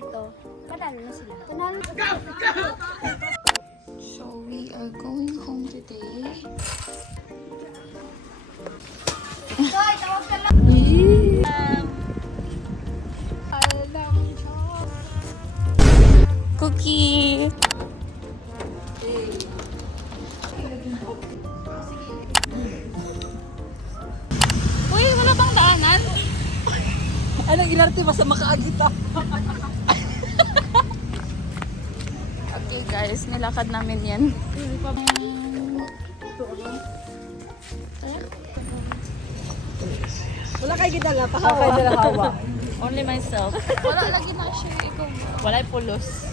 dito, panalo na sila. So we are going home today. Hoy, tawag ka lang! Cookie! Uy, wala bang daanan? Anong inarte ba sa makaagita? Okay guys, nilakad namin yan. Wala kay gidala, pahawa. Kay gidala hawa. Only myself. Wala lagi na siya. Ikaw. Wala'y pulos.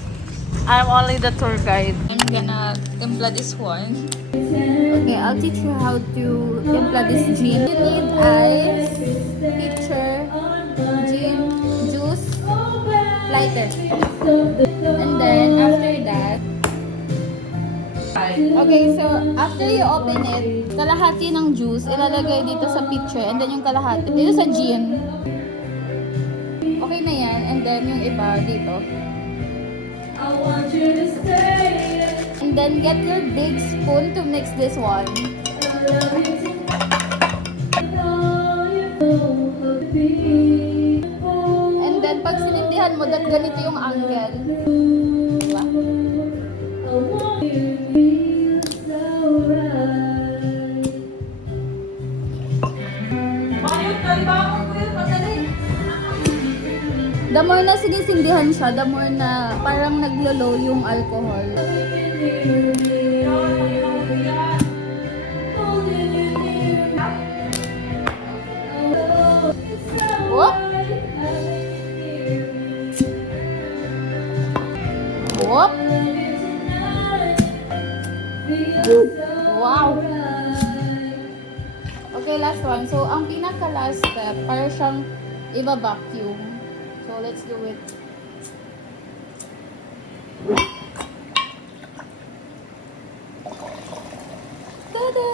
I'm only the tour guide. I'm gonna timpla this one. Okay, I'll teach you how to timpla this gin. You need ice, pitcher, gin, juice, lighter. And then after that, okay, so after you open it, kalahati ng juice ilalagay dito sa pitcher and then yung kalahati dito sa gin. Okay na yan, and then yung iba dito. And then get your big spoon to mix this one. And then pag sinindihan mo, ganito yung angle. Diba? The more na sinisindihan siya, the more na parang naglo-low yung alcohol. Whoop! Whoop! Wow! Okay, last one. So, ang pinaka-last step, para siyang iba-vacuum. So, let's do it. Tada!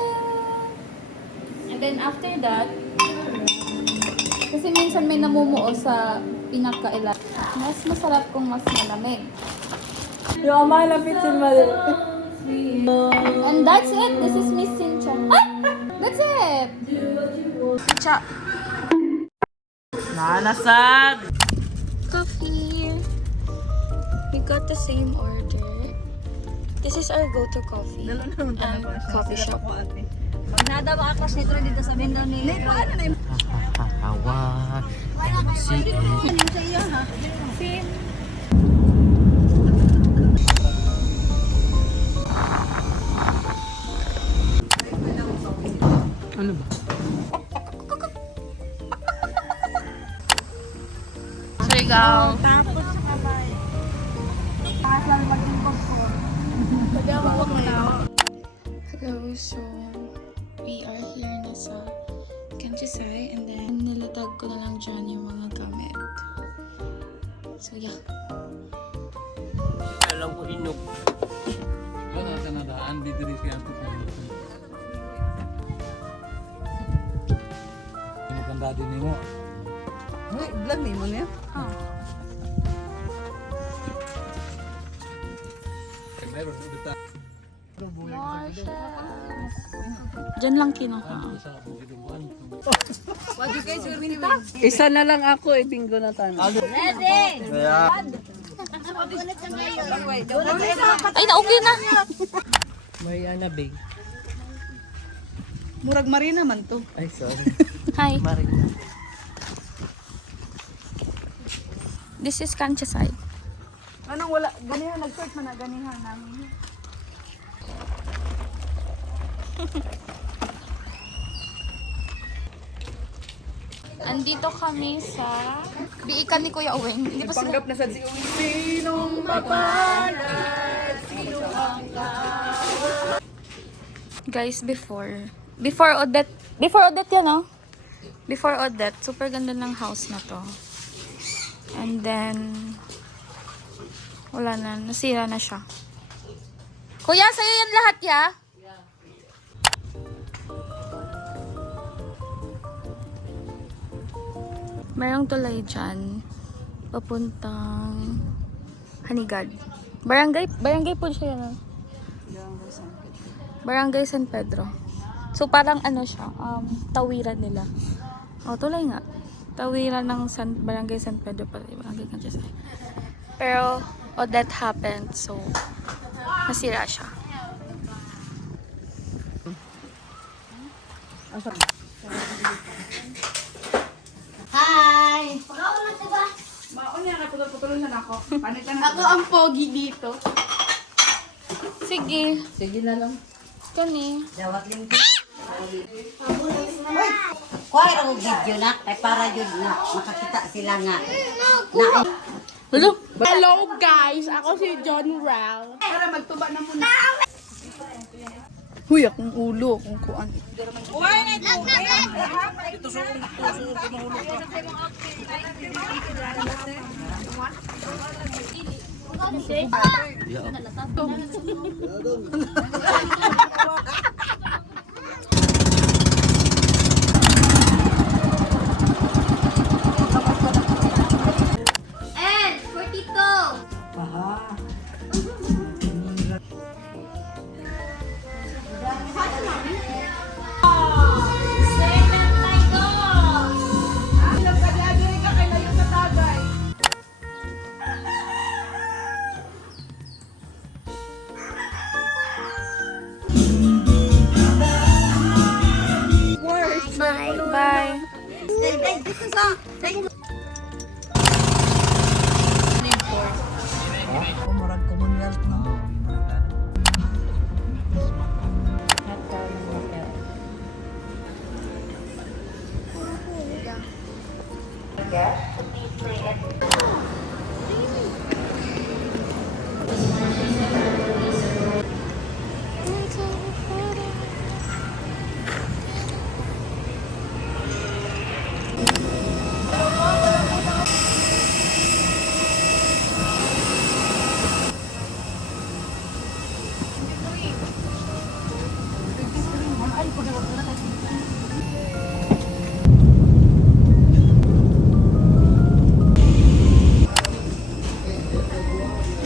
And then after that, kasi minsan may namumuo sa pinaka-ila. Mas masarap kung mas malamig. Yung ama lapit si Mali. And that's it. This is Miss Cynthia. Ah! That's it! Cha! Nanasad! Coffee. We got the same order. This is our go-to coffee. Coffee shop. Pag nada ba aklas nito dito sa benda ni... Paano na yung... Hawa, MCA. Ano sa iyo ha? Ano ba? Sigaw. Tapos sa kabay. Pakasal mag-import ko. Pwede ako huwag mo na ako. Hello, so we are here na sa Kanchisay and then nilatag ko na lang dyan yung mga gamit. So yeah. Alam ko inog. Wala ka na daan, di diri siya ako. Maganda din mo. Uy, vlog ni mo niya? Meron dito. Dyan lang kinuha. Isa na lang ako, ibinggo na tayo. Ready! Ay, na-okay na! May anabig. Murag Marina man to. Ay, sorry. Hi. Marina. This is Kanchisay. Anong wala? Ganihan, nag-search man na ganihan namin. Andito kami sa biikan ni Kuya Uweng. Hindi pa sila... Panggap na sa sinong mapalad, sino ang Guys, before Odette yan, no? Before Odette, super ganda ng house na to. And then, wala na, nasira na siya. Kuya, sa'yo yan lahat, ya? Mayroong tulay dyan. papuntang Hanigad. Barangay po siya yan. Barangay San Pedro. So parang ano siya, tawiran nila. Oh, tulay nga. Tawiran ng Barangay San Pedro pala. Barangay Kansas. Pero, that happened. So, nasira siya. Hi! Maon niya, kaputol-putulong siya na ako. Panitan na Ako ang pogi dito. Sige. Sige na lang. Kani. Kuha ang video na, kay para yun na makakita sila nga. Hello? Hello guys! Ako si John Rao. Para magtuba na muna. Huy, akong ulo. Akong kuan. And 42. Nagkadagiri ka kay layo sa tagay. Bye.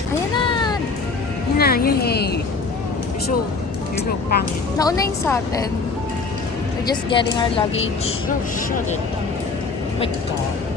Ayan na. Yun na, yay! You're so pangit. Nauna yung sa atin. We're just getting our luggage. Oh, shut it. My God.